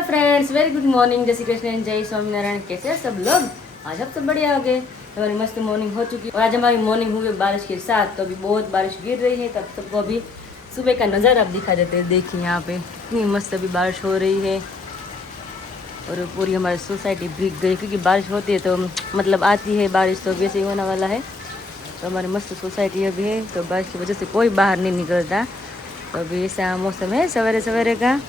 Hello friends, very good morning. जय श्री कृष्ण, जय स्वामीनारायण। कैसे हैं सब लोग? आज आप सब बढ़िया हो गए। हमारी मस्त मॉर्निंग हो चुकी है और आज हमारी मॉर्निंग हुई है बारिश के साथ। तो अभी बहुत बारिश गिर रही है, तब सबको अभी सुबह का नज़ारा आप दिखा देते हैं। देखिए यहाँ पे इतनी मस्त अभी बारिश हो रही है और पूरी हमारी सोसाइटी भीग गई, क्योंकि बारिश होती है तो मतलब आती है बारिश तो वैसे ही होने वाला है। तो हमारी मस्त सोसाइटी अभी है, तो बारिश की वजह से कोई बाहर नहीं निकलता। तो अभी ऐसा मौसम है सवेरे सवेरे का,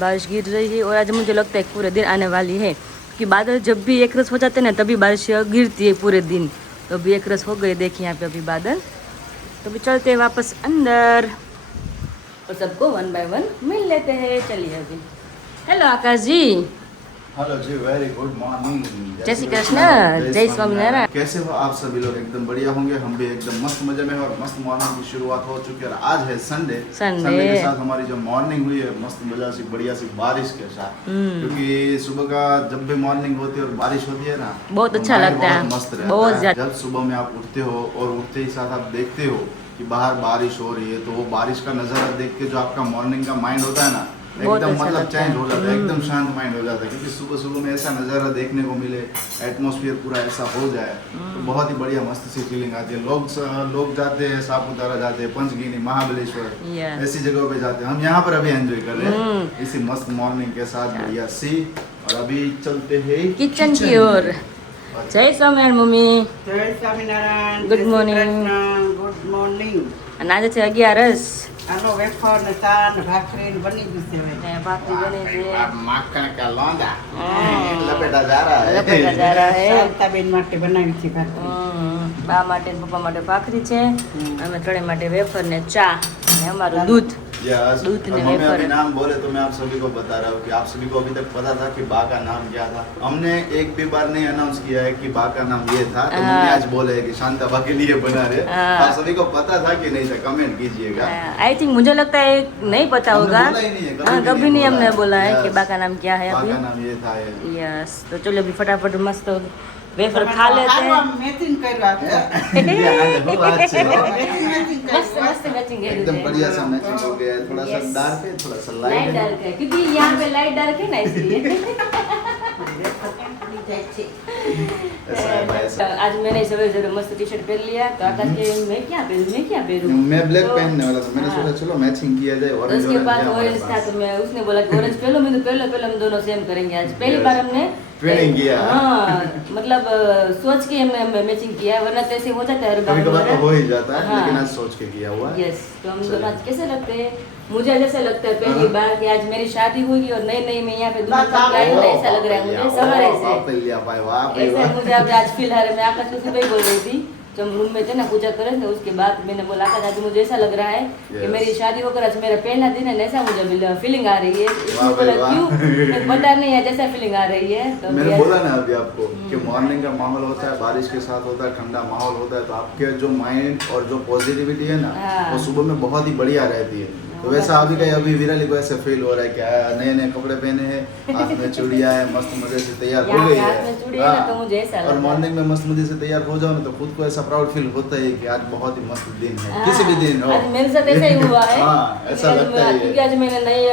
बारिश गिर रही है और आज मुझे लगता है पूरे दिन आने वाली है, कि बादल जब भी एक रस हो जाते हैं ना तभी बारिश गिरती है पूरे दिन। तो अभी एक रस हो गए, देखिए यहाँ पे अभी बादल। तो अभी चलते हैं वापस अंदर और सबको वन बाय वन मिल लेते हैं। चलिए अभी। हेलो आकाश जी। हेलो जी, वेरी गुड मॉर्निंग। जय श्री कृष्ण, जय स्वामीनारायण। कैसे हो आप सभी लोग? एकदम बढ़िया होंगे। हम भी एकदम मस्त मजे में हैं और मस्त मॉर्निंग की शुरुआत हो चुकी है। और आज है संडे के साथ हमारी जो मॉर्निंग हुई है मस्त मजा सी बढ़िया सी बारिश के साथ, क्योंकि सुबह का जब भी मॉर्निंग होती है और बारिश होती है ना, बहुत अच्छा लगता है, मस्त रहता बहुत है। ज्यादा। जब सुबह में आप उठते हो और उठते ही साथ आप देखते हो कि बाहर बारिश हो रही है, तो वो बारिश का नजारा देख के जो आपका मॉर्निंग का माइंड होता है ना, एकदम अच्छा मतलब चेंज हो जाता है, एकदम शांत माइंड हो जाता है। क्योंकि सुबह सुबह में ऐसा नज़ारा देखने को मिले, एटमॉस्फेयर पूरा ऐसा हो जाए तो बहुत ही बढ़िया मस्त सी फीलिंग आती है। लोग जाते हैं, सापुतारा जाते हैं, पंचगिनी, महाबलेश्वर, ऐसी जगहों पे जाते हैं। हम यहाँ पर अभी एंजॉय कर रहे हैं इसी मस्त मॉर्निंग के साथ बढ़िया सी। और अभी चलते हैं किचन की ओर। जय स्वामीनारायण मम्मी। જય સ્વામિનારાયણ. Good જય Shri morning. Krishna. Good morning. અને આજે છે 11 આનો વેફર ને ચા ને ભાખરી ને બની ગયું છે હવે. ને ભાખરી બની છે, मक्खन का लौंदा हाँ। लपेटा जा रहा है। લપેટા જા રહા હે। શાંતાબેન માટે બનાવી છે ભાખરી. બા માટે ને પપ્પા માટે ભાખરી છે, અમે ત્રણેય માટે વેફર ને ચા ને અમારું दूध। यस, दूध और ने मम्मी वेफर। अभी नाम बोले तो मैं आप सभी को बता रहा हूँ कि आप सभी को अभी तक पता था कि बा का नाम क्या था। हमने एक भी बार नहीं अनाउंस किया है कि बा का नाम ये था। तो मम्मी आज बोले है कि शांता बा के लिए बना रहे। हाँ। आप सभी को पता था कि नहीं था? कमेंट कीजिएगा। आई थिंक मुझे लगता है नहीं पता हमने होगा। बोला ही नहीं है, हाँ, कभी नहीं हमने बोला है Yes, कि बा का नाम क्या है बा अभी। का नाम ये था ये। यस, तो चलो अभी फटाफट मस्त वेफर खा लेते હારું हैं। આમ મેચિંગ કર્યું આપણે. ये आज वो बात से हो। મેચિંગ मस्त કર્યું. मस्त मैचिंग है, एकदम बढ़िया सा मैचिंग हो गया है। थोड़ा सा Yes. डार्क है, थोड़ा सा लाइट लाइट है। डार्क है, क्योंकि यहाँ पे लाइट डार्क है ना इसलिए। વેફર કેમ પડી જાય છે? ऐसा है भाई, ऐसा है। आज मैंने सवेरे सवेरे मस्त टी शर्ट पहन लिया, तो आकाश के मैं क्या पहनूं। मैं ब्लैक तो- पहनने वाला था। मैंने हाँ। सोचा चलो मैचिंग किया जाए। तो ऑरेंज उसके बाद है हमारे ऑरेंज था, पास। तो मैं उसने बोला कि ऑरेंज पहलो, मैंने पहले हम दोनों सेम करेंगे। आज पहली Yes. बार हमने Twinning किया। हाँ, मतलब सोच के हमने मैचिंग किया, वरना तो ऐसे हो जाता है हर बार कभी कभार तो हमारा। हो ही जाता है, हाँ। लेकिन आज सोच के किया हुआ है। यस, तो हम चलिए। दोनों आज कैसे लगते हैं? मुझे जैसा लगता है पहली हाँ। बार कि आज मेरी शादी हुई और नई नई मैं यहाँ पे दुल्हन बता बन के आई हूँ, ओ, ऐसा लग रहा है मुझे। ओ, सवार वाह भैया, भाई, वाह भाई, ऐसा वाह। मुझे अब आज फील आ रहा है। मैं आकाश को सुबह ही बोल रही थी, जब हम रूम में थे ना पूजा करे थे, उसके बाद मैंने बोला आकाश आज मुझे ऐसा लग रहा है कि Yes. मेरी शादी होकर आज मेरा पहला दिन है, ऐसा मुझे फीलिंग आ रही है। इसलिए वाह बोला भाई, वाह। क्यों पता नहीं है, जैसा फीलिंग आ रही है। तो मैंने यार- बोला ना अभी आपको कि मॉर्निंग का माहौल होता है, बारिश के साथ होता है, ठंडा माहौल होता है, तो आपके जो माइंड और जो पॉजिटिविटी है ना, हाँ। वो सुबह में बहुत ही बढ़िया रहती है। तो वैसा अभी विराली को ऐसे फील हो रहा है कि नए नए कपड़े पहने हैं, हाथ में चूड़ियां है, मस्त मजे से तैयार हो यहाँ गई पे हाथ में चूड़ी है ना, तो मुझे ऐसा और लग रहा है। मॉर्निंग में मस्त मजे से तैयार हो जाओ ना, तो खुद को ऐसा प्राउड फील होता है कि आज बहुत ही मस्त दिन है। हाँ, किसी भी दिन हो। आज मेरे साथ ऐसा ही हुआ है। हाँ, ऐसा आज लगता है क्योंकि आज मैंने नई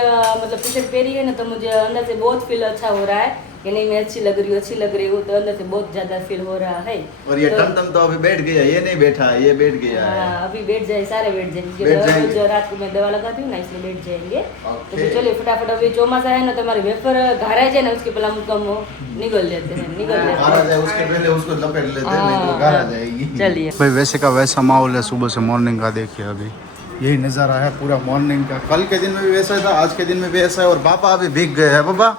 मतलब टी शर्ट पहनी है ना, तो मुझे अंदर से बहुत फील अच्छा हो रहा है कि नहीं मैं अच्छी लग रही हूँ, तो अंदर से बहुत ज्यादा फील हो रहा है। और ये तो- टमटम तो अभी बैठ गया, ये नहीं बैठा, ये बैठ गया है। हाँ, अभी बैठ जाए, सारे बैठ जाएंगे, बैठ क्योंकि जाएंगे। रोज रात को मैं दवा लगाती हूँ ना, इसलिए बैठ जाएंगे। ओके। तो फिर चलिए फटाफट, अभी चौमासा है ना, तो हमारे वेफर घारा जाए ना, उसके पहले हम कम हो निकल लेते हैं गारा जाए उसके पहले उसको लपेट लेते हैं, नहीं तो गारा जाएगी। चलिए भाई वैसे का वैसा माहौल है सुबह से मॉर्निंग का। देखिए अभी यही नज़ारा है पूरा मॉर्निंग का। कल के दिन में भी वैसा था, आज के दिन में भी ऐसा है। और पापा अभी भीग गए हैं। पापा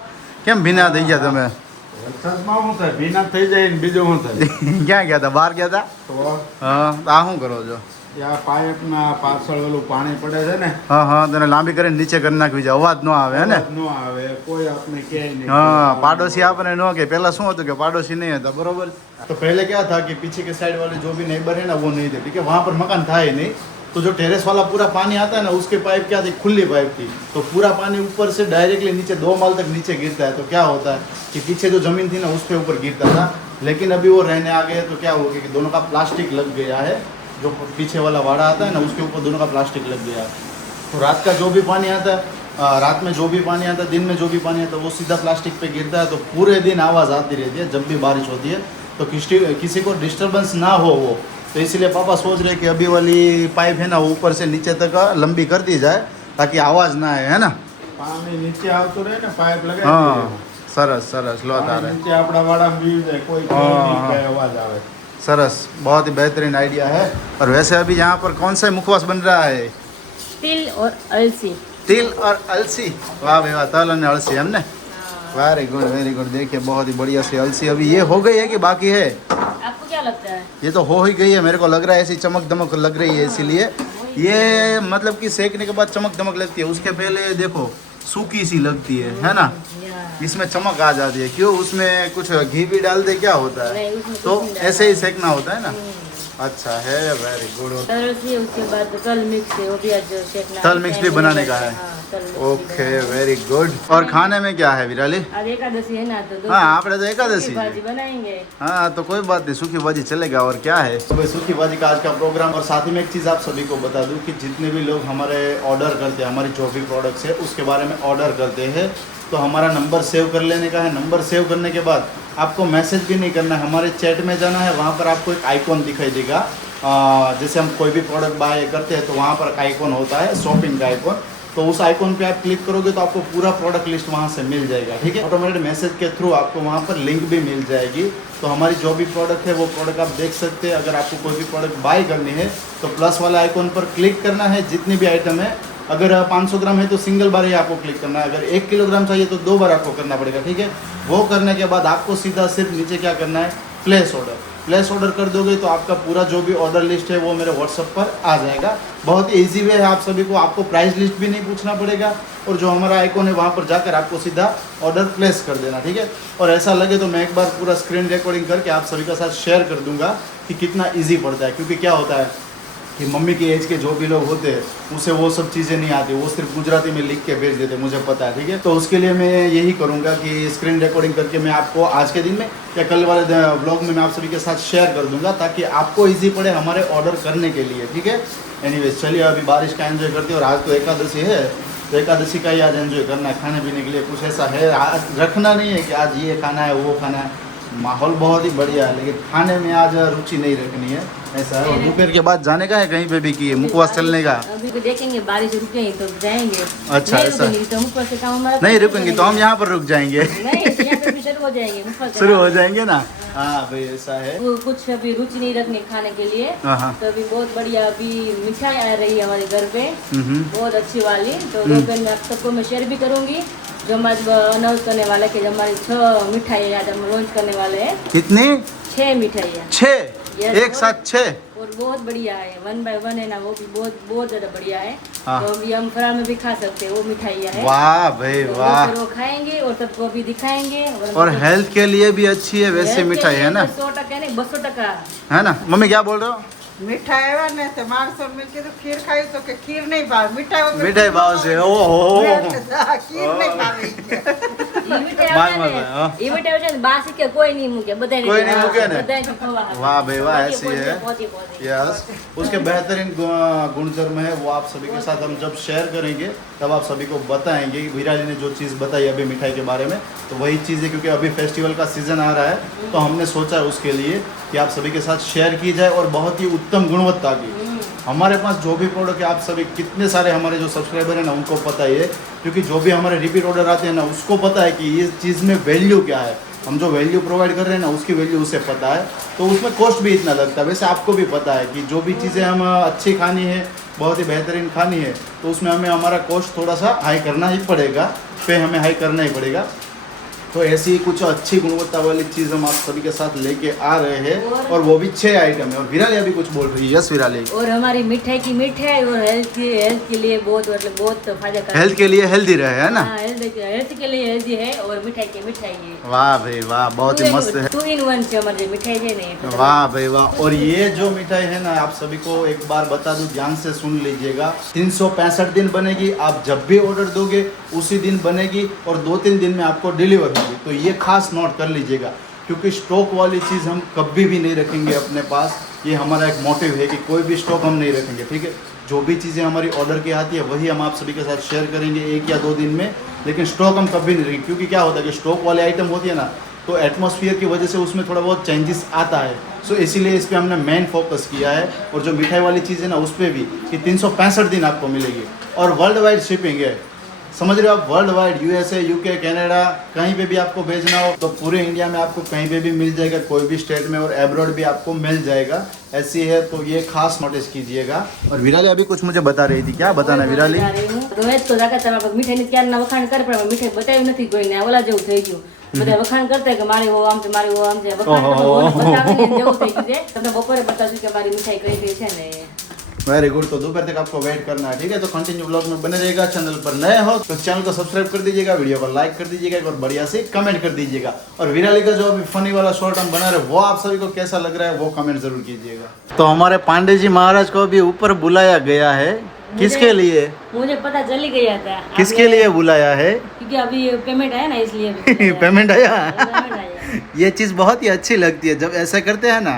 કેમ ભીના થઈ ગયા તમે? વરસાદમાં શું થાય? ભીના થઈ જાય ને બીજું શું થાય? ક્યાં ગયા હતા? બહાર ગયા હતા? તો હા, તો આ શું કરો છો? ત્યાં પાઇપના પાછળ ઓલું પાણી પડે છે ને, હા હા, તને લાંબી કરીને નીચે કરી નાખવી છે, અવાજ ન આવે હે ને? ન આવે, કોઈ આપને કહે નહીં. हाँ, पाड़ोसी आपने नो के पहला શું હતું કે પાડોશી नहीं था, बरोबर। तो पहले क्या था कि पीछे के साइड वाले जो भी नेबर है ना, वो नहीं थे, ठीक है। वहाँ पर मकान था ही नहीं, तो जो टेरेस वाला पूरा पानी आता है ना, उसके पाइप क्या थी, खुली पाइप थी। तो पूरा पानी ऊपर से डायरेक्टली नीचे 2 माल तक नीचे गिरता है। तो क्या होता है कि पीछे जो जमीन थी ना, उसके ऊपर गिरता था। लेकिन अभी वो रहने आ गए, तो क्या हो गया कि दोनों का प्लास्टिक लग गया है। जो पीछे वाला वाड़ा आता है ना, उसके ऊपर दोनों का प्लास्टिक लग गया है। तो रात का जो भी पानी आता है रात में जो भी पानी आता है, दिन में जो भी पानी आता है, वो सीधा प्लास्टिक पे गिरता है, तो पूरे दिन आवाज़ आती रहती है जब भी बारिश होती है, तो किसी को डिस्टर्बेंस ना हो वो। तो इसलिए पापा सोच रहे कि अभी वाली पाइप है ना ऊपर से नीचे तक लंबी कर दी जाए ताकि आवाज़ ना आए, है ना। પાણી નીચે આવતું રહે ને પાઇપ લગાવી हाँ દઈએ. सरस सरस लो तारे પાણી નીચે આપણા વાળામાં બીજ જાય કોઈ हाँ, નહીં हाँ। કાંઈ અવાજ આવે. सरस, बहुत ही बेहतरीन आइडिया है। और वैसे अभी यहाँ पर कौन सा मुखवास बन रहा है? तिल और अलसी। तिल और अलसी, वाह भाई वाह, तल और अलसी हमने, वेरी गुड वेरी गुड। देखिए बहुत ही बढ़िया सी अलसी अभी ये हो गई है कि बाकी है? आपको क्या लगता है? ये तो हो ही गई है, मेरे को लग रहा है ऐसी चमक दमक लग रही है, इसीलिए ये मतलब कि सेकने के बाद चमक दमक लगती है, उसके पहले देखो सूखी सी लगती है ना। इसमें चमक आ जाती है, क्यों? उसमें कुछ घी भी डाल दे, क्या होता है? नहीं, उसमें तो कुछ नहीं डालना। ऐसे ही सेकना होता है ना। अच्छा है, वेरी गुड। तरल से उसके बाद तल मिक्स है, वो भी आज सेकना तल मिक्स भी बनाने का है। हाँ, तल मिक्स भी ओके बनाना है। Very good. और खाने में क्या है विराली? आज एकादशी है ना, तो हाँ आपने तो एकादशी सूखी भाजी बनाएंगे। हाँ तो कोई बात नहीं, सूखी भाजी चलेगा। और क्या है सुबह सूखी भाजी का आज का प्रोग्राम। और साथ ही में एक चीज़ आप सभी को बता दूं कि जितने भी लोग हमारे ऑर्डर करते हैं, हमारी जो भी प्रोडक्ट्स है उसके बारे में ऑर्डर करते हैं, तो हमारा नंबर सेव कर लेने का है। नंबर सेव करने के बाद आपको मैसेज भी नहीं करना है, हमारे चैट में जाना है, वहाँ पर आपको एक आइकॉन दिखाई देगा। जैसे हम कोई भी प्रोडक्ट बाय करते हैं तो वहाँ पर एक आइकॉन होता है, शॉपिंग का आइकॉन, तो उस आइकॉन पे आप क्लिक करोगे तो आपको पूरा प्रोडक्ट लिस्ट वहाँ से मिल जाएगा, ठीक है। ऑटोमेटेड मैसेज के थ्रू आपको वहाँ पर लिंक भी मिल जाएगी, तो हमारी जो भी प्रोडक्ट है वो प्रोडक्ट आप देख सकते हैं। अगर आपको कोई भी प्रोडक्ट बाय करनी है तो प्लस वाला आइकॉन पर क्लिक करना है, जितनी भी आइटम है। अगर 500 ग्राम है तो सिंगल बार ही आपको क्लिक करना है, अगर 1 किलोग्राम चाहिए तो 2 बार आपको करना पड़ेगा, ठीक है। वो करने के बाद आपको सीधा सिर्फ नीचे क्या करना है, प्लेस ऑर्डर कर दोगे तो आपका पूरा जो भी ऑर्डर लिस्ट है वो मेरे व्हाट्सएप पर आ जाएगा। बहुत ही ईजी वे है आप सभी को, आपको प्राइस लिस्ट भी नहीं पूछना पड़ेगा, और जो हमारा आइकॉन है वहाँ पर जाकर आपको सीधा ऑर्डर प्लेस कर देना, ठीक है। और ऐसा लगे तो मैं एक बार पूरा स्क्रीन रिकॉर्डिंग करके आप सभी के साथ शेयर कर दूंगा कि कितना ईजी पड़ता है। क्योंकि क्या होता है कि मम्मी की एज के जो भी लोग होते हैं उसे वो सब चीज़ें नहीं आती, वो सिर्फ गुजराती में लिख के भेज देते, मुझे पता है, ठीक है। तो उसके लिए मैं यही करूँगा कि स्क्रीन रिकॉर्डिंग करके मैं आपको आज के दिन में या कल वाले ब्लॉग में मैं आप सभी के साथ शेयर कर दूंगा, ताकि आपको ईजी पड़े हमारे ऑर्डर करने के लिए, ठीक है। एनीवेज चलिए अभी बारिश का एंजॉय करते हैं, और आज तो एकादशी है, तो एकादशी का ही आज एंजॉय करना है। खाने पीने के लिए कुछ ऐसा है आज रखना नहीं है कि आज ये खाना है वो खाना है, माहौल बहुत ही बढ़िया है, लेकिन खाने में आज रुचि नहीं रखनी है, ऐसा है। और दोपहर के बाद जाने का है कहीं पे भी कि मुखवास चलने का? अभी तो देखेंगे, बारिश रुकेगी तो जाएंगे। अच्छा, नहीं ऐसा? रुकेंगी तो मुखवास से काम हमारा नहीं रुकेंगे तो हम यहाँ पर रुक जाएंगे। नहीं, तो यहाँ पे भी शुरू हो जाएंगे, मुखवास से शुरू हो काम। जाएंगे ना। हाँ भाई ऐसा है। वो कुछ अभी रुचि नहीं रखने खाने के लिए, हाँ। तो अभी बहुत बढ़िया अभी मिठाई आ रही है हमारे घर पे, बहुत अच्छी वाली। तो दोपहर में आप सबको मैं शेयर भी करूंगी, जो हम आज अनाउंस करने वाले कि हमारी 6 मिठाई आज हम लॉन्च करने वाले हैं। कितनी? 6 मिठाइयाँ, 6 Yes, एक साथ 6? और बहुत बढ़िया है, 1 by 1 है ना, वो भी बहुत बहुत ज्यादा बढ़िया है। हाँ। तो अभी हम फरार में भी खा सकते हैं, वो मिठाइयाँ है। वाह भाई तो वाह। दोपहर वो खाएंगे और सबको भी दिखाएंगे। और हेल्थ के लिए भी अच्छी है वैसे मिठाई, है ना? 100% नहीं, 200 टका। है ना मम्मी, क्या बोल रहे हो? મીઠા આવ્યા ને તો માણસો મેં કીધું ખીર ખાવી તો કે ખીર નહીં ભાવે મીઠાઈ વગર मिठाई भाव से ओहो। ખીર નહીં ભાવે ઈ મિઠાઈ માગ આવે માગ, ને, હા. ઈ મિઠાઈ આવે ને, બાસી કે કોઈ નહીં મૂકે, બધાને કોઈ નહીં મૂકે ને? બધાને ખવડાવે. वाह भाई वाह, પોતે, ऐसी है। પોતે, પોતે. यस, उसके बेहतरीन गुणधर्म है, वो आप सभी के साथ हम जब शेयर करेंगे तब आप सभी को बताएंगे। कि विराली ने जो चीज़ बताई अभी मिठाई के बारे में, तो वही चीज़ है, क्योंकि अभी फेस्टिवल का सीज़न आ रहा है तो हमने सोचा उसके लिए कि आप सभी के साथ शेयर की जाए, और बहुत ही उत्तम गुणवत्ता की। हमारे पास जो भी प्रोडक्ट है, आप सभी कितने सारे हमारे जो सब्सक्राइबर हैं ना उनको पता ही है, क्योंकि जो भी हमारे रिपीट ऑर्डर आते हैं ना उसको पता है कि ये चीज़ में वैल्यू क्या है। हम जो वैल्यू प्रोवाइड कर रहे हैं ना उसकी वैल्यू उसे पता है, तो उसमें कॉस्ट भी इतना लगता है। वैसे आपको भी पता है कि जो भी चीज़ें हम अच्छी खानी है, बहुत ही बेहतरीन खानी है, तो उसमें हमें हमारा कॉस्ट थोड़ा सा हाई करना ही पड़ेगा, पे हमें हाई करना ही पड़ेगा। तो ऐसी कुछ अच्छी गुणवत्ता वाली चीज़ हम आप सभी के साथ लेके आ रहे हैं, और वो भी 6 आइटम है। और विराली अभी कुछ बोल रही है। यस विराली। और हमारी मिठाई की मिठाई और हेल्थ के लिए बहुत मतलब बहुत फायदा कर हेल्थ के लिए हेल्दी रहे, है ना? हेल्थ के लिए हेल्दी है, और मिठाई की मिठाई है। वाह भाई वाह, बहुत ही मस्त है। 2 in 1 છે हमारी मिठाई है नहीं। वाह भाई वाह। और ये जो मिठाई है ना, आप सभी को एक बार बता दूं, ध्यान से सुन लीजिएगा, 365 दिन बनेगी। आप जब भी ऑर्डर दोगे उसी दिन बनेगी, और 2-3 दिन में आपको डिलीवर होगी। तो ये खास नोट कर लीजिएगा, क्योंकि स्टॉक वाली चीज़ हम कभी भी नहीं रखेंगे अपने पास। ये हमारा एक मोटिव है कि कोई भी स्टॉक हम नहीं रखेंगे, ठीक है। जो भी चीज़ें हमारी ऑर्डर की आती है वही हम आप सभी के साथ शेयर करेंगे 1 या 2 दिन में, लेकिन स्टॉक हम कभी नहीं रखेंगे। क्योंकि क्या होता है कि स्टॉक वाले आइटम होती है ना, तो एटमॉस्फेयर की वजह से उसमें थोड़ा बहुत चेंजेस आता है। सो इसीलिए इस पर हमने मेन फोकस किया है। और जो मिठाई वाली चीज़ है ना, उस पर भी कि 365 दिन आपको मिलेगी और वर्ल्ड वाइड शिपिंग है। समझ रहे हो आप, world wide, USA, UK, Canada, कहीं पे भी आपको भेजना हो तो पूरे इंडिया में आपको कहीं पे भी मिल जाएगा, कोई भी स्टेट में, और एब्रॉड भी आपको मिल जाएगा। ऐसी है, तो ये खास नोटिस कीजिएगा। और विराली अभी कुछ मुझे बता रही थी, क्या बताना विराली? તો જાકા તમે મીઠાઈ ની ક્યારના વખાણ કરે પણ મીઠાઈ બતાવી નથી કોઈને, ઓલા જેવું થઈ ગયું। બધા વખાણ કરતા કે મારી હો આમ છે, મારી હો આમ છે, વખાણ બતાવીને જેવું થઈ ગયું છે। તમને બપોરે બતાવશું કે મારી મીઠાઈ કઈ ગઈ છે ને। Very good. तो दोपहर तक आपको वेट करना है, ठीक है। तो कंटिन्यू ब्लॉग में बने रहेगा। चैनल पर नए हो तो चैनल को सब्सक्राइब कर दीजिएगा, वीडियो को लाइक कर दीजिएगा, एक और बढ़िया से कमेंट कर दीजिएगा। और विराली का जो अभी फनी वाला शॉर्ट हम बना रहे वो आप सभी को कैसा लग रहा है वो कमेंट जरूर कीजिएगा। तो हमारे पांडे जी महाराज को अभी ऊपर बुलाया गया है। किसके लिए? मुझे पता चल ही गया था। किसके लिए बुलाया है? क्योंकि अभी पेमेंट आया ना, इसलिए पेमेंट आया। पेमेंट आया। ये चीज़ बहुत ही अच्छी लगती है जब ऐसा करते हैं ना।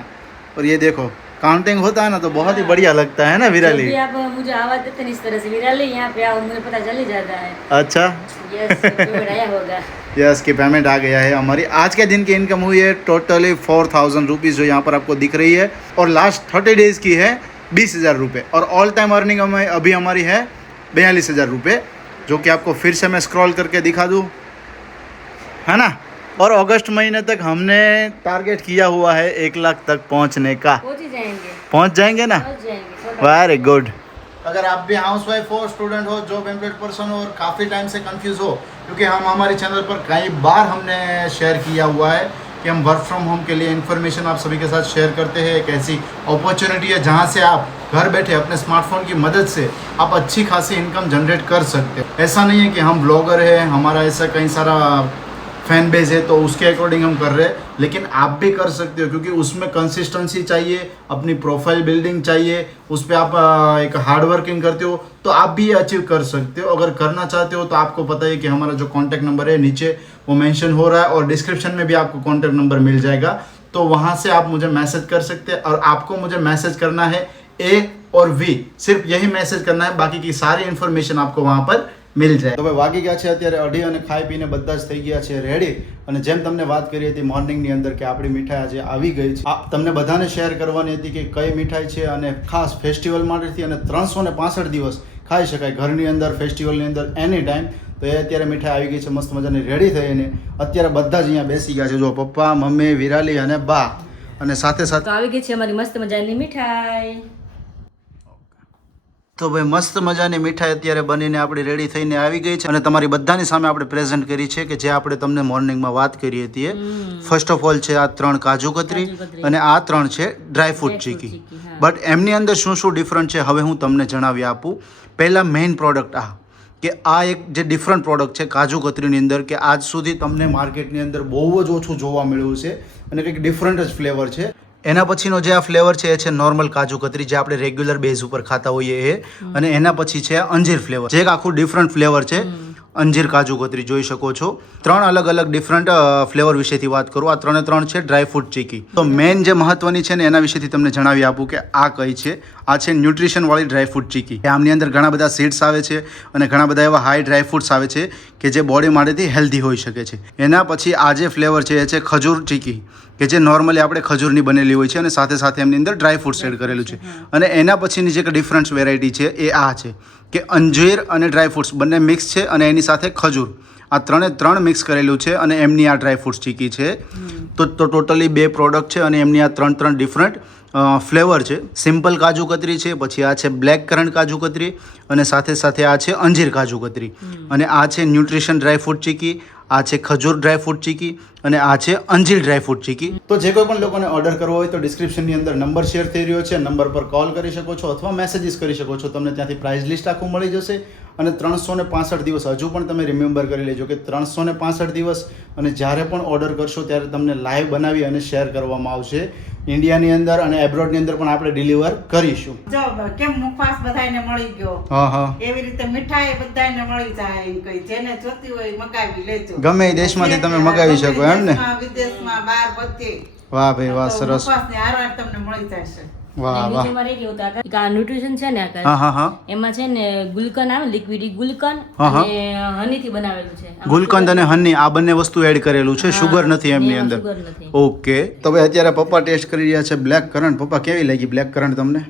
और ये देखो काउंटिंग होता है ना, तो बहुत ही बढ़िया लगता है ना विराली। जब भी आप मुझे आवाज देते हैं इस तरह से, विराली यहाँ पे आओ, मुझे पता चल ही जाता है। अच्छा, यस, पेमेंट आया होगा। यस की पेमेंट आ गया है। हमारी आज के दिन की इनकम हुई है टोटली 4000 रुपीज़, जो यहाँ पर आपको दिख रही है। और लास्ट 30 डेज़ की है 20,000 रुपये। और ऑल टाइम अर्निंग हमें अभी हमारी है 42,000 रुपये, जो कि आपको फिर से मैं स्क्रॉल करके दिखा दूँ, है ना। और अगस्त महीने तक हमने टारगेट किया हुआ है 1 लाख तक पहुंचने का। पहुंच जाएंगे ना? Very good. अगर आप भी हाउसवाइफ हो, स्टूडेंट हो, जॉब एम्प्लॉयड पर्सन हो और काफ़ी टाइम से कंफ्यूज हो, क्योंकि हम हमारे चैनल पर कई बार हमने शेयर किया हुआ है कि हम वर्क फ्रॉम होम के लिए इन्फॉर्मेशन आप सभी के साथ शेयर करते हैं। एक ऐसी अपॉर्चुनिटी है जहां से आप घर बैठे अपने स्मार्टफोन की मदद से आप अच्छी खासी इनकम जनरेट कर सकते हैं। ऐसा नहीं है कि हम ब्लॉगर हैं, हमारा ऐसा कई सारा फैन बेस है तो उसके अकॉर्डिंग हम कर रहे हैं, लेकिन आप भी कर सकते हो, क्योंकि उसमें कंसिस्टेंसी चाहिए, अपनी प्रोफाइल बिल्डिंग चाहिए, उस पर आप एक हार्ड वर्किंग करते हो तो आप भी अचीव कर सकते हो। अगर करना चाहते हो तो आपको पता है कि हमारा जो कॉन्टैक्ट नंबर है नीचे वो मेंशन हो रहा है, और डिस्क्रिप्शन में भी आपको कॉन्टैक्ट नंबर मिल जाएगा, तो वहाँ से आप मुझे मैसेज कर सकते हैं। और आपको मुझे मैसेज करना है A और V, सिर्फ यही मैसेज करना है, बाकी की सारी इन्फॉर्मेशन आपको वहाँ पर मिल જાય। તો ભાઈ વાગી ગયા છે અત્યારે 2:30 અને ખાઈ પીને બધા જ થઈ ગયા છે રેડી। અને જેમ તમને વાત કરી હતી મોર્નિંગની અંદર કે આપણી મીઠાઈ આજે આવી ગઈ છે, તમને બધાને શેર કરવાની હતી કે કઈ મીઠાઈ છે, અને ખાસ ફેસ્ટિવલ માટેથી, અને 365 દિવસ ખાઈ શકાય ઘરની અંદર, ફેસ્ટિવલની અંદર, એની ટાઈમ। તો એ અત્યારે મીઠાઈ આવી ગઈ છે મસ્ત મજાની રેડી થઈને। અત્યારે બધા જ અહીંયા બેસી ગયા છે, જો પપ્પા, મમ્મી, વિરાલી અને બા, અને સાથે સાથે તો આવી ગઈ છે અમારી મસ્ત મજાની મીઠાઈ। તો ભાઈ મસ્ત મજાની મીઠાઈ અત્યારે બનીને આપણી રેડી થઈને આવી ગઈ છે, અને તમારી બધાની સામે આપણે પ્રેઝન્ટ કરી છે કે જે આપણે તમને મોર્નિંગમાં વાત કરી હતી। ફર્સ્ટ ઓફ ઓલ છે આ 3 કાજુ કતરી, અને આ 3 છે ડ્રાય ફ્રૂટ ચીકી। બટ એમની અંદર શું શું ડિફરન્ટ છે હવે હું તમને જણાવી આપું। પહેલાં મેઇન પ્રોડક્ટ આ કે આ એક જે ડિફરન્ટ પ્રોડક્ટ છે કાજુ કતરીની અંદર, કે આજ સુધી તમને માર્કેટની અંદર બહુ જ ઓછું જોવા મળ્યું છે, અને કંઈક ડિફરન્ટ જ ફ્લેવર છે। એના પછીનો જે આ ફ્લેવર છે એ છે નોર્મલ કાજુ કતરી, જે આપણે રેગ્યુલર બેઝ ઉપર ખાતા હોઈએ એ। અને એના પછી છે અંજીર ફ્લેવર, જે એક આખું ડિફરન્ટ ફ્લેવર છે, અંજીર કાજુ કતરી જોઈ શકો છો। 3 અલગ અલગ ડિફરન્ટ ફ્લેવર વિશેથી વાત કરું। આ 3 છે ડ્રાય ફ્રૂટ ચીકી। તો મેઇન જે મહત્વની છે ને એના વિશેથી તમને જણાવી આપું કે આ કઈ છે। આ છે ન્યુટ્રિશન વાળી ડ્રાય ફ્રૂટ ચીકી। આમની અંદર ઘણા બધા સીડ્સ આવે છે, અને ઘણા બધા એવા હાઈ ડ્રાય ફ્રૂટ્સ આવે છે કે જે બોડી માટેથી હેલ્ધી હોઈ શકે છે। એના પછી આ જે ફ્લેવર છે એ છે ખજૂર ચીકી, કે જે નોર્મલી આપણે ખજૂરની બનેલી હોય છે, અને સાથે સાથે એમની અંદર ડ્રાય ફ્રૂટ્સ એડ કરેલું છે। અને એના પછીની જે ડિફરન્ટ વેરાયટી છે એ આ છે કે અંજીર અને ડ્રાય ફ્રૂટ્સ બંને મિક્સ છે, અને એની સાથે ખજૂર, આ 3 મિક્સ કરેલું છે, અને એમની આ ડ્રાય ફ્રૂટ્સ ચીકી છે। તો ટોટલી 2 પ્રોડક્ટ છે, અને એમની આ 3 ડિફરન્ટ ફ્લેવર છે। સિમ્પલ કાજુ કતરી છે, પછી આ છે બ્લેક કરન્ટ કાજુ કતરી, અને સાથે સાથે આ છે અંજીર કાજુ કતરી, અને આ છે ન્યુટ્રિશન ડ્રાય ફ્રૂટ ચીકી, આ છે ખજૂર ડ્રાય ફ્રૂટ ચીકી, અને આ છે અંજીર ડ્રાય ફ્રૂટ ચીકી। તો જે કોઈ પણ લોકોને ઓર્ડર કરવો હોય તો ડિસ્ક્રિપ્શનની અંદર નંબર શેર થઈ રહ્યો છે, નંબર પર કોલ કરી શકો છો અથવા મેસેજીસ કરી શકો છો। તમને ત્યાંથી પ્રાઇસ લિસ્ટ આખું મળી જશે। અને 365 દિવસ હજુ પણ તમે રિમેમ્બર કરી લેજો કે 365 દિવસ, અને જ્યારે પણ ઓર્ડર કરશો ત્યારે તમને લાઈવ બનાવી અને શેર કરવામાં આવશે। ઇન્ડિયાની અંદર અને એબ્રોડની અંદર પણ આપણે ડિલિવર કરીશું. જો કેમ મુખવાસ બધાને મળી ગયો હા હા, એવી રીતે મીઠાઈ બધાને મળી જાય એમ કઈ જેને જોતી હોય મગાવી લેજો. ગમે એ દેશમાંથી તમે મગાવી શકો એમ ને? દેશમાં, વિદેશમાં, બહાર બધે. વાહ ભાઈ વાહ, સરસ. મુખવાસની હારવાર તમને મળી જશે. વાહ વાહ. નીચે મારે કેવું હતું આકાશ, કે આ ન્યુટ્રિશન છે ને આકાશ, હા હા હા, એમાં છે ને ગુલકન આવે, લિક્વિડ ગુલકન હા, હા. અને હની થી બનાવેલું છે. આમાં ગુલકંદ sugar અને હની આ બંને વસ્તુ એડ કરેલું છે, હા, શુગર નથી એમની એમાં અંદર. sugar નથી. ઓકે, તો ભાઈ અત્યારે પપ્પા ટેસ્ટ કરી રહ્યા છે બ્લેક કરન્ટ. પપ્પા કેવી લાગી બ્લેક કરન્ટ તમને?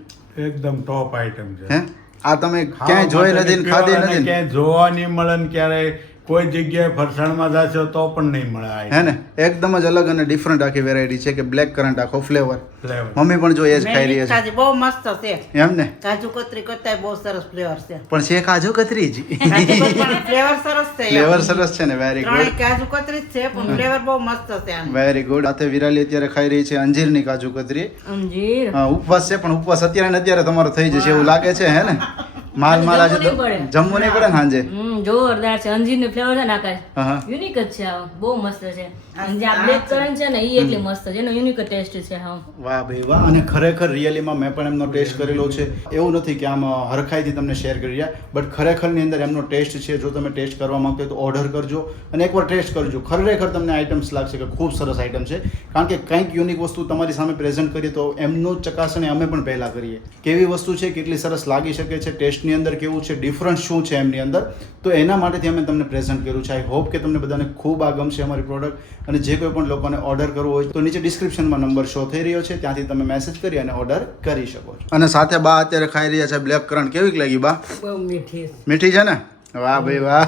એકદમ ટોપ આઈટમ છે. હે, આ તમે ક્યાંય જોઈ નથી ને ખાધી નથી ને? ક્યાંય જોવા નહીં મળે ને ક્યારેય કોઈ જગ્યાએ ફરસાણમાં જશો તો પણ નહીં મળે આ હે ને, એકદમ જ અલગ અને ડિફરન્ટ આખી વેરાયટી છે કે બ્લેક કરન્ટ આખો ફ્લેવર. ફ્લેવર. મમ્મી પણ જો એ જ ખાઈ રહ્યા કાજુ બહુ મસ્ત છે. છે એમ ને? કાજુ કતરી કરતા બહુ સરસ ફ્લેવર છે. પણ છે કાજુ કતરી જ. ફ્લેવર સરસ છે. ફ્લેવર સરસ છે ને, વેરી ત્રણેય ગુડ, કાજુ કતરી જ છે પણ ફ્લેવર બહુ મસ્ત છે આનું. Very good. સાથે વિરાલી અત્યારે ખાઈ રહી છે અંજીરની કાજુ કતરી. અંજીર. હા, ઉપવાસ છે પણ ઉપવાસ અત્યારે ને અત્યારે તમારો થઈ જશે એવું લાગે છે, હે ને? માલ માલ આજે જમવું નહીં પડે. જમવું નહીં પડે ને સાંજે. જોરદાર છે. અંજીર નું ફ્લેવર છે ને આકાશ, હા હા. યુનિક જ છે. આ બહુ મસ્ત છે. અને જે આ બ્લેક કરન્ટ છે ને એ એટલી મસ્ત છે, એનો યુનિક ટેસ્ટ છે. હા, વાહ ભાઈ વાહ. અને ખરેખર રિયલીમાં મેં પણ એમનો ટેસ્ટ કરેલો છે. એવું નથી કે આમ હરખાઈથી તમને શેર કરી રહ્યા, બટ ખરેખરની અંદર એમનો ટેસ્ટ છે. જો તમે ટેસ્ટ કરવા માંગતો હોય તો ઓર્ડર કરજો અને એકવાર ટેસ્ટ કરજો. ખરેખર તમને આઇટમ્સ લાગશે કે ખૂબ સરસ આઇટમ છે, કારણ કે કંઈક યુનિક વસ્તુ તમારી સામે પ્રેઝન્ટ કરીએ તો એમનું ચકાસણી અમે પણ પહેલાં કરીએ. કેવી વસ્તુ છે, કેટલી સરસ લાગી શકે છે, ટેસ્ટની અંદર કેવું છે, ડિફરન્ટ શું છે એમની અંદર, તો એના માટેથી અમે તમને પ્રેઝન્ટ કર્યું છે. આઈ હોપ કે તમને બધાને ખૂબ આ ગમશે અમારી પ્રોડક્ટ. અને જે કોઈ પણ લોકોને ઓર્ડર કરવો હોય તો નીચે ડિસ્ક્રિપ્શનમાં નંબર શો થઈ રહ્યો છે, ત્યાંથી તમે મેસેજ કરી અને ઓર્ડર કરી શકો છો. અને સાથે બા અત્યારે ખાઈ રહ્યા છે બ્લેક કરન્ટ. કેવી લાગી બા? બહુ મીઠી. મીઠી છે ને? વાહ ભાઈ વાહ.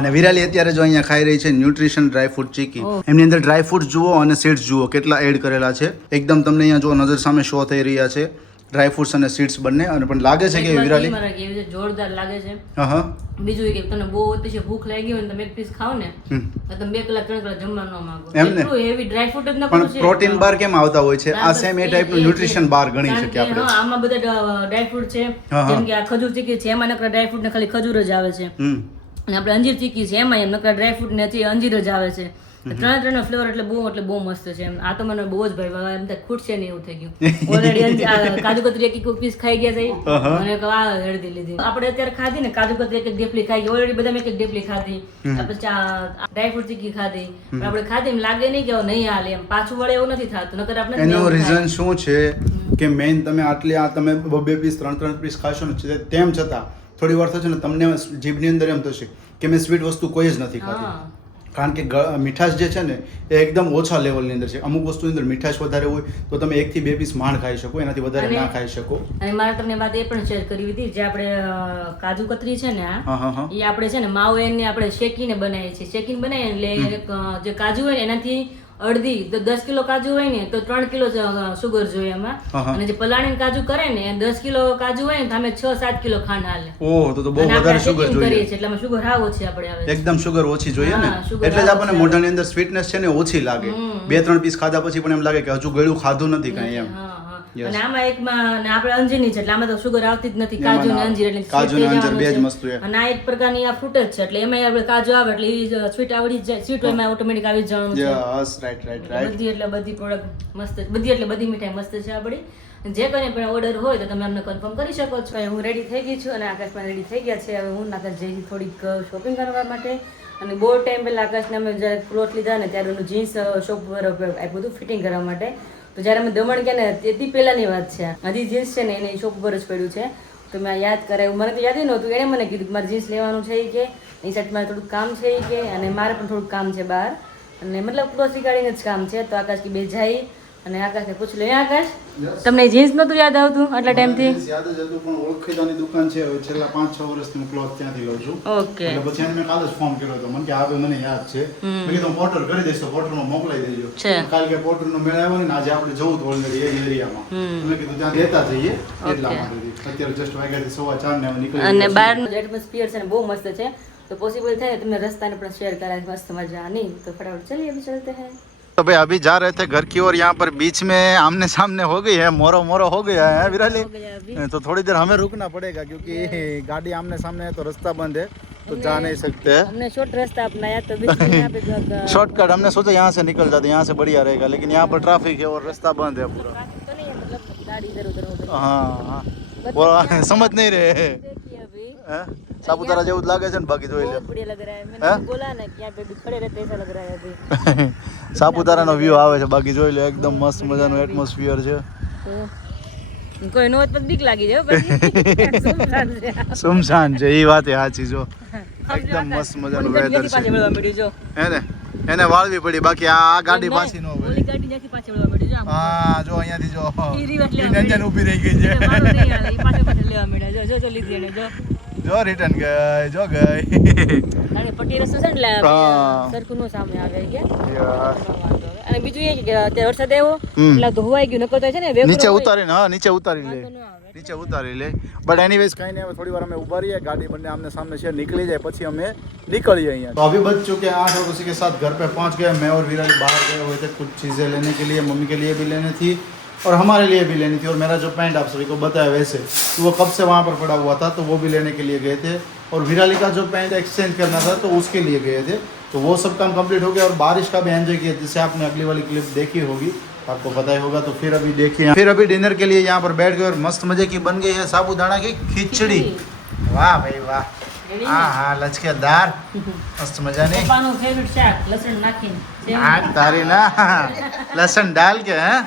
અને વિરાલી અત્યારે જો અહીંયા ખાઈ રહી છે ન્યુટ્રિશન ડ્રાયફ્રૂટ ચીકી. એમની અંદર ડ્રાયફ્રૂટ જુઓ અને સીડ્સ જુઓ કેટલા એડ કરેલા છે. એકદમ તમને અહીંયા જો નજર સામે શો થઈ રહ્યા છે ડ્રાયફ્રૂટ્સ અને સીડ્સ બંને. અને પણ લાગે છે કે વિરાલી મારા કેવી છે, જોરદાર લાગે છે. હા હા. બીજું એ કે તમને બહુ અતિશય ભૂખ લાગી હોય ને તમે એક પીસ ખાઓ ને હમ. તો તમે 2 કલાક 3 કલાક જમવા ન માંગો. એમ ને? એટલું હેવી ડ્રાય ફ્રૂટ જ પણ નાખેલું છે. પ્રોટીન બાર કેમ આવતા હોય છે? આ બસ સેમ એ એ ટાઈપનું જ. ન્યુટ્રિશન બાર ગણી કારણ શકીએ કે આપણે. હા, આમાં બધા ડ્રાય ફ્રૂટ છે. હા, હા. જેમ કે આ ખજૂર ચીકી છે, એમાં નકરા ડ્રાય ફ્રૂટ ને ખાલી ખજૂર જ આવે છે. હમ. અને આપણે અંજીર ચીકી છે, એમાં એમ નકરા ડ્રાય ફ્રૂટ નથી, અંજીર જ આવે છે. ત્રણે ફ્લેવર એટલે બહુ મસ્ત છે. એમ આ તો મને બહુ જ ભાઈ એમ થાય ખૂટશે નહીં એવું થઈ ગયું. ઓલરેડી કાજુ કતરી એક પીસ ખાઈ ગયા છે અને આ હળદી લીધી. આપણે અત્યારે ખાધી ને કાજુ કતરી એક ડેફલી ખાઈ ગઈ, ઓલરેડી બધા એક ડેફલી ખાધી, પછી ડ્રાય ફ્રૂટ ચીકી ખાધી. પણ આપણે ખાધી એમ લાગે નહીં કે હવે નહીં હાલે, એમ પાછું વળે એવું નથી થતું. નકર આપણે એનું એવું થાય. રીઝન શું છે કે મેઇન તમે આટલી આ તમે 2 પીસ 3 પીસ ખાશો ને તેમ છતાં થોડી વાર થશે ને તમને જીભની અંદર એમ થશે કે મેં સ્વીટ વસ્તુ કોઈ જ નથી ખાધી. હા. કારણ કે મીઠાશ જે છે ને એ એકદમ ઓછા લેવલની અંદર છે. અમુક વસ્તુની અંદર મીઠાશ વધારે હોય તો તમે 1 થી 2 પીસ માંડ ખાઈ શકો, એનાથી વધારે અને- ના ખાઈ શકો. અને મારે તમને વાત એ પણ શેર કરવી હતી, જે આપણે કાજુ કતરી છે ને હા હા હા. એ આપણે છે ને માવો એને આપણે શેકીને બનાવીએ છીએ. શેકીને બનાવીએ એટલે જે કાજુ હોય ને એનાથી અડધી, તો 10 કિલો કાજુ હોય ને તો 3 કિલો સુગર જોઈએ એમાં. હા. અને જે પલાળીને કાજુ કરે ને 10 કિલો કાજુ હોય ને તો અમે 6-7 કિલો ખાંડ હાલે. ઓહ, તો બહુ અને આપણે વધારે શુગર શેકીને કરીએ જોઈએ. છીએ એટલે આમાં સુગર હાવ ઓછી આપણે આવે છે. એકદમ શુગર ઓછી જોઈએ ને, હા, sugar એટલે જ આપણને ઓછી મોઢાની અંદર સ્વીટનેસ છે ને ઓછી લાગે. 2-3 પીસ ખાધા પછી પણ એમ લાગે કે હજુ ગળ્યું ખાધું નથી કાંઈ એમ. હા, હા. Yes. અને આમાં એકમાં ને આપણે અંજીરની છે એટલે આમાં તો સુગર આવતી જ નથી. એમાં કાજુ ને ના આવે. અંજીર એટલે કાજુ sweet ને થઈ અંજીર બે જ જવાનું વસ્તુ છે. છે. અને આ એક પ્રકારની આ ફ્રૂટ જ છે એટલે એમાં આપણે કાજુ આવે એટલે સ્વીટ આવડી જ જાય. સ્વીટ એમાં ઓટોમેટિક આવી જ જવાનું છે. Yes, right right right. બધી એટલે બધી પ્રોડક્ટ મસ્ત છે. બધી એટલે બધી મીઠાઈ મસ્ત છે આપણી. જે કંઈ પણ ઓર્ડર હોય તો તમે અમને કન્ફર્મ કરી શકો છો. હું રેડી થઈ ગઈ છું અને આકાશ પણ રેડી થઈ ગયા છે. હવે હું આકાશ જઈ થોડીક શોપિંગ કરવા માટે. અને બહુ ટાઈમ પહેલા આકાશને અમે જ્યારે ક્લોથ લીધા ને ત્યારે એનું જીન્સ શોપ પર આપ્યું હતું ફિટિંગ કરવા માટે. તો જ્યારે અમે દમણ ગયા ને તેથી પહેલાંની વાત છે. હજી જીન્સ છે ને એને શોપ પર જ પડ્યું છે. તો મેં યાદ કરાવ્યું, મને તો યાદ નહોતું. એણે મને કીધું કે મારે જીન્સ લેવાનું છે કે એ સાઈડ મારે થોડુંક કામ છે કે, અને મારે પણ થોડુંક કામ છે બહાર, અને મતલબ ક્લોથ શીખાડીને જ કામ છે. તો આકાશ કે બે જાય અને આકાશને પૂછ લે, આકાશ તમને જીન્સ નહોતું યાદ આવતું આટલા ટાઈમથી? યાદ જ હતું પણ ઓળખીતાની દુકાન છે, હવે છેલ્લા 5-6 વર્ષથી હું ક્લોથ ત્યાંથી લઉં છું. ઓકે. એટલે પછી એને મેં કાલે જ ફોન કર્યો હતો, મને કે આવે મને યાદ છે. મેં કીધું પોર્ટર કરી દઈશ તો પોર્ટરમાં મોકલાઈ દેજો. છે. કાલે કે પોર્ટરનો મેળ આવ્યો ને આજે આપણે જવું તો ઓલરેડી એ એરિયામાં. મેં કીધું ત્યાં દેતા જઈએ એટલા માટે. અત્યારે જસ્ટ વાગ્યાથી 4:15 ને હવે નીકળી અને ગયા છીએ. બહારનું એટમોસ્ફિયર છે ને બહુ મસ્ત છે. તો પોસિબલ થાય તમને રસ્તાને પણ શેર કરાય મસ્ત મજા આની. તો फटाफट चलिए अभी चलते हैं. तो भाई अभी जा रहे थे घर की ओर, यहाँ पर बीच में आमने सामने हो गई है, मोरो मोरो हो गया है विराली. हो गया अभी. तो थोड़ी देर हमें रुकना पड़ेगा क्योंकि गाड़ी आमने सामने है तो रास्ता बंद है. तो जा नहीं सकते हैं। हमने शॉर्ट रास्ता अपनाया तो बीच में यहाँ पे शॉर्टकट हमने सोचा यहाँ से निकल जाते, यहाँ से बढ़िया रहेगा, लेकिन यहाँ पर ट्रैफिक है और रास्ता बंद है पूरा। ट्रैफिक तो नहीं है, मतलब गाड़ी इधर उधर हो गई। हाँ वो समझ नहीं रहे हैं। देखिए अभी हैं? सापुतारा જેવું જ લાગે છે ને બાકી જોઈ લે। बहुत बढ़िया लग रहा है। मैंने हैं? तो बोला ना कि यहाँ पे भी खड़े रहते ऐसा लग रहा है अभी। સાપુતારાનો વ્યૂ આવે છે, બાકી જોઈ લે એકદમ મસ્ત મજાનું એટમોસ્ફિયર છે। તો કોઈ નો હોત તો બીક લાગી જાય પછી સુમસાન છે। સુમસાન છે, એ વાત સાચી જો, એકદમ મસ્ત મજાનું વેધર પાછે છે। વળવા મળ્યું જો, એને વાળવી પડી, બાકી આ ગાડી પાછી ન ઓલી હોય। ગાડી ત્યાંથી પાછે વળવા મળ્યું જો, હા જો અહીંયાથી જો ઈ રિવર્સ લેવા ઇન્જન ઊભી રહી ગઈ એટલે છે। મારું નહીં હાલે, ઈ પાછે પાછે લેવા મળ્યા જો, જો લીધી એને જો, જો રિટર્ન ગઈ, જો ગઈ। કારણ કે પટ્ટી રસ્તો છે ને એટલે હા। સરખું નો સામે આવે કે યાર, નો વાંધો આવે। અને બીજું એ કે અત્યારે વરસાદ આવ્યો હમ। એટલે ધોવાઈ ગયું, નકર તો છે ને વેગળો નીચે હોય, ઉતારીને, હા નીચે ઉતારી લે, વાંધો ન આવે। નીચે ઉતારી લે। બટ એનીવેઝ કहीं नहीं, थोड़ी बार हमें ऊपर ही है, गाड़ी बनने आमने सामने से निकली जाए પછી અમે निकलिए यहाँ। तो अभी बज चुके हैं 8 और उसी के साथ घर पे पहुंच गए। मैं और विराली बाहर गए हुए थे कुछ चीज़ें लेने के लिए, मम्मी के लिए भी लेनी थी और हमारे लिए भी लेनी थी। और मेरा जो पैंट आप सभी को बताया वैसे तो वो कब से वहाँ पर पड़ा हुआ था, तो वो भी लेने के लिए गए थे। और विराली का जो पैंट एक्सचेंज करना था तो उसके लिए गए थे। तो वो सब काम कंप्लीट हो गया और बारिश का भी एंजॉय किया, जिससे आपने अगली वाली क्लिप देखी होगी, आपको पता ही होगा। तो फिर अभी देखिए, फिर अभी डिनर के लिए यहाँ पर बैठ गए और मस्त मजे की बन गई है साबूदाना की खिचड़ी। वाह भाई वाह, हाँ हाँ लचकेदार, मस्त मजा नहीं। પપ્પાનું ફેવરિટ શાક લસણ નાખીને आग तारी ना लहसुन डाल के हैं,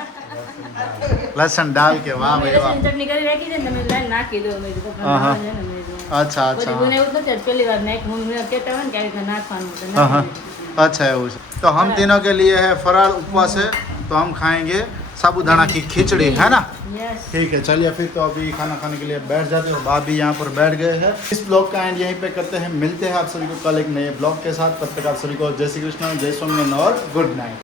लहसुन डाल के, वाह भाई वाह। લસણ ચટણી કરી રાખી છે ને તમે લાઈન નાખી દો, મેં કીધું પપ્પા હા, હા। ભાવે છે ને, મેં કીધું अच्छा પછી अच्छा મને એવું જ નથી, પહેલી વાર નાખ મમ્મી કહેતા હોય ને કે આવી રીતના નાખવાનું તો हाँ हाँ નાખી अच्छा है उसे। तो हम तीनों के लिए है फराळ उपवास है, तो हम खाएंगे साबूदाना की खिचड़ी, है ना। યસ। ठीक है चलिए फिर तो अभी खाना खाने के लिए बैठ जाते हैं और बाप भी यहाँ पर बैठ गए हैं। इस ब्लॉग का एंड यहीं पे करते हैं, मिलते हैं आप सभी को कल एक नए ब्लॉग के साथ। तब तक आप सभी को जय श्री कृष्ण, जय स्वामीनारायण और गुड नाइट।